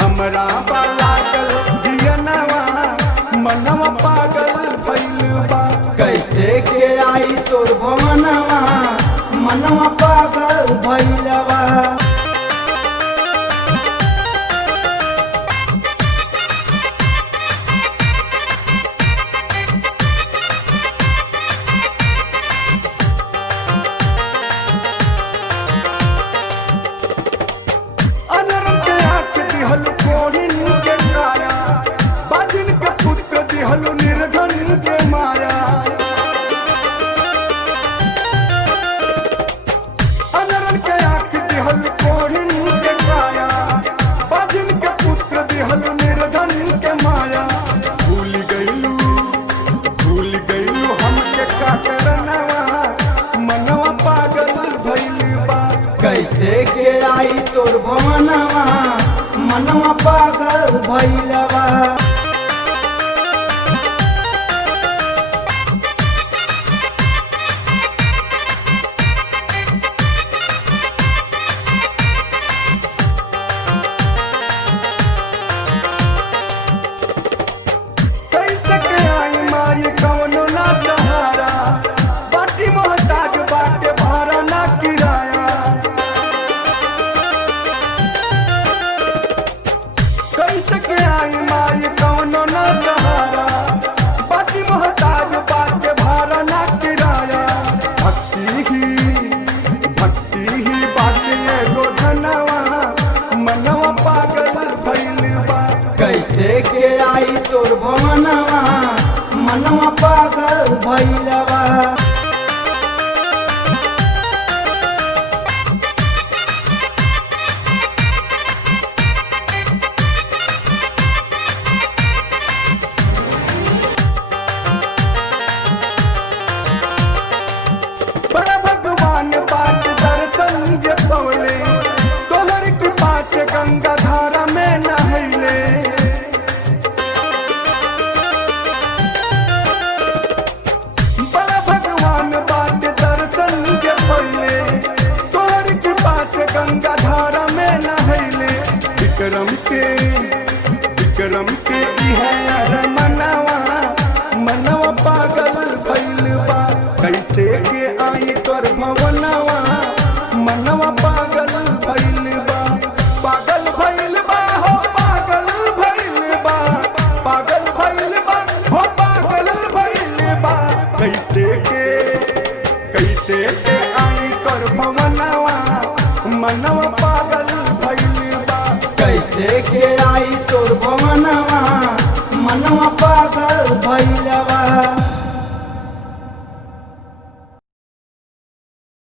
हमरा बा लागल दियनवा मनवा पागल भइल बा। कैसे के आई तोर भवनवा मनवा पागल भइल बा। कैसे के आई तोर भवनवा मनवा पागल भइल बा। कैसे के आई माई कवनो ना सहारा बाटी मोहताज बाटे भाड़ा ना किराया। कैसे के आई माई कवनो ना सहारा बाटी मोहताज बाटे भाड़ा ना किराया। भक्ति ही बाटे एगो धनवा मनवा पागल भइल बा। कैसे के आई तोर भवनवा मनवा पागल भइल बा। बड़ा भगवान बाट दर्शन जे पवले तोहर कृपा से गंगा धारा में नहैले। बड़ा भगवान बाट दर्शन जे पवले तोहर कृपा से गंगा धारा में नहैले। विक्रम के इहे मनवा मनवा पागल भइल बा। कैसे के आई तोर भवनवा मनवा पागल भइल बा। पागल भइल बा हो पागल भइल बा। पागल भइल बा हो पागल भइल बा। कैसे के आई तोर भवनवा मनवा पागल भइल बा। कैसे के आई तोर भवनवा मनवा पागल भइल बा।